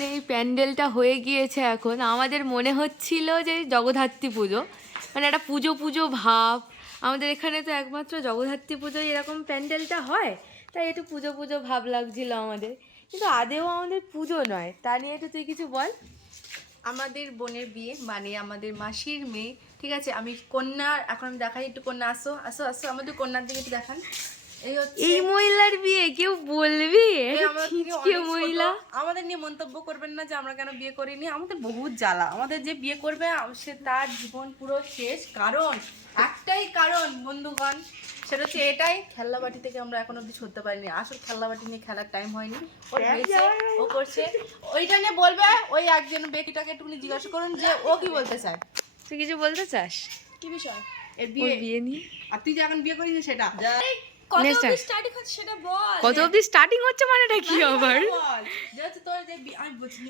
সামনে এই প্যান্ডেলটা হয়ে গিয়েছে। এখন আমাদের মনে হচ্ছিল যে জগদ্ধাত্রী পুজো, মানে একটা পুজো পুজো ভাব। আমাদের এখানে তো একমাত্র জগদ্ধাত্রী পুজোয় এরকম প্যান্ডেলটা হয়, তাই একটু পুজো পুজো ভাব লাগছিল আমাদের, কিন্তু আদেও আমাদের পুজো নয়। তা নিয়ে একটু তুই কিছু বল। আমাদের বোনের বিয়ে, মানে আমাদের মাসির মেয়ে, ঠিক আছে। আমি কন্যা, এখন আমি দেখাই একটু কন্যা, আসো আসো আসো, আমাদের কন্যার দিকে একটু দেখান। এই হচ্ছে এই মহিলার বিয়ে, কেউ বলবি মহিলা। আমাদের নিয়ে মন্তব্য করবেন না যে আমরা কেন বিয়ে করিনি। আমাদের বহুত জ্বালা, আমাদের যে বিয়ে করবে সে তার জীবন পুরো শেষ। কারণ একটাই কারণ বন্ধুগণ, সেটা হচ্ছে এটাই, খেলনাবাটি থেকে আমরা এখন অব্দি ছুটতে পারিনি। আসল খেলনাবাটি নিয়ে খেলার টাইম হয়নি, ও হয়েছে, ও করছে ওইটা নিয়ে বলবে। ওই একজন ব্যক্তিটাকে একটুখানি জিজ্ঞাসা করুন যে ও কি বলতে চায়। তুই কিছু বলতে চাস কি বিষয়? এর বিয়ে নিয়ে? আর তুই যে এখন বিয়ে করিস সেটা কত অবধি স্টার্টিং হচ্ছে সেটা বল। কত অবধি স্টার্টিং হচ্ছে মানেটা কি আবার?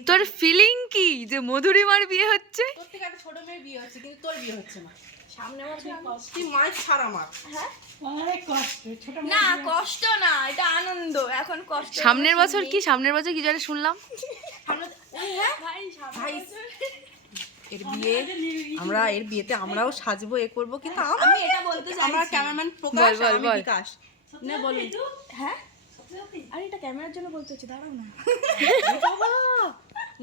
তোর ফিলিং কি যে মধুরিমার বিয়ে হচ্ছে? তোর থেকে একটা ছোট মেয়ের বিয়ে হচ্ছে, কিন্তু তোর বিয়ে হচ্ছে না। সামনে তুই মাছ ছাড়া মার। হ্যাঁ না কষ্ট না, এটা আনন্দ। এখন কষ্ট সামনের বছর কি, সামনের বছর কি জানি শুনলাম। ভাই এর বিয়ে, আমরা এর বিয়েতে আমরাও সাজবো, এ করবো, কিন্তু আমি এটা বলতে চাই, আমরা ক্যামেরাম্যান প্রকাশ, বল, আমি বল। বিকাশ। না বলুন। হ্যাঁ আরে এটা ক্যামেরার জন্য বলতে হচ্ছে, দাঁড়াও না।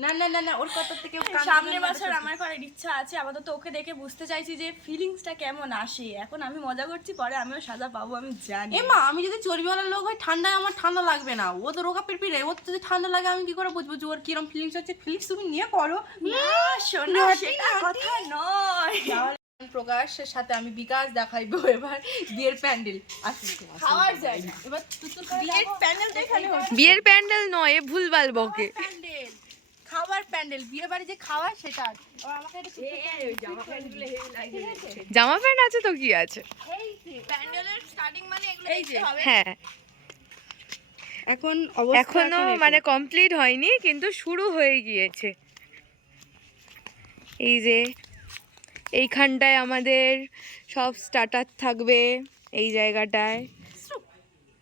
না না না না, ওর কথা থেকে সামনের বছর আমার করার ইচ্ছা আছে। আপাতত ওকে দেখে বুঝতে চাইছি যে ফিলিংসটা কেমন আসে। এখন আমি মজা করছি, পরে আমিও সাজা পাবো আমি জানি। মা, আমি যদি চর্বিওয়ালা লোক হয়, ঠান্ডায় আমার ঠান্ডা লাগবে না। ও তো রোগা পিড়পিড়ে, ওর যদি ঠান্ডা লাগে আমি কি করে বুঝবো যে ওর কিরম ফিলিংস হচ্ছে? ফিলিংস তুমি নিয়ে করো না শোনা, সেটা কথা নয়। প্রকাশের সাথে আমি বিকাশ দেখাইবো এবার বিয়ের প্যান্ডেল। আসুন খাওয়ার জায়গা এবার বিয়ের প্যান্ডেল দেখানো। বিয়ের প্যান্ডেল নয়, এ ভুলভাল বকে। প্যান্ডেল, খাবার প্যান্ডেল, বিয়ে বাড়ি যে খাওয়ার সেটা। আর আমাকে একটা জামা প্যান্ট আছে তো কি আছে? প্যান্ডেলের স্টার্টিং মানে এগুলো এই যে, দেখতে হবে। হ্যাঁ, এখন এখনো মানে কমপ্লিট হয়নি, কিন্তু শুরু হয়ে গিয়েছে। এই যে এইখানটায় আমাদের সব স্টার্টার থাকবে, এই জায়গাটায়।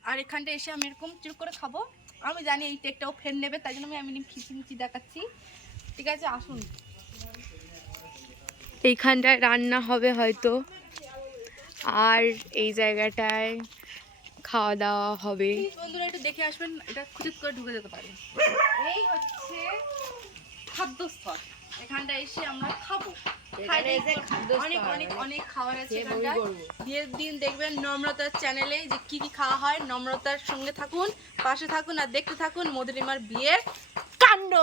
আর এখানটা এসে আমি এরকম চুপ করে খাবো। আমি জানি এই টেকটাও ফের নেবে, তাই জন্য আমি খিচিমিচি দেখাচ্ছি। ঠিক আছে, আসুন। এইখানটায় রান্না হবে হয়তো, আর এই জায়গাটায় খাওয়া দাওয়া হবে। বন্ধুরা একটু দেখে আসবেন, এটা খুঁজুত করে ঢুকে যেতে পারে। এই হচ্ছে খাদ্যস্থল, এখানটা এসে আমরা খাবো। অনেক অনেক অনেক খাবার আছে এখানটায়। বিয়ের দিন দেখবেন নম্রতার চ্যানেলে যে কি কি খাওয়া হয়। নম্রতার সঙ্গে থাকুন, পাশে থাকুন, আর দেখতে থাকুন মধুরিমার বিয়ের কাণ্ড।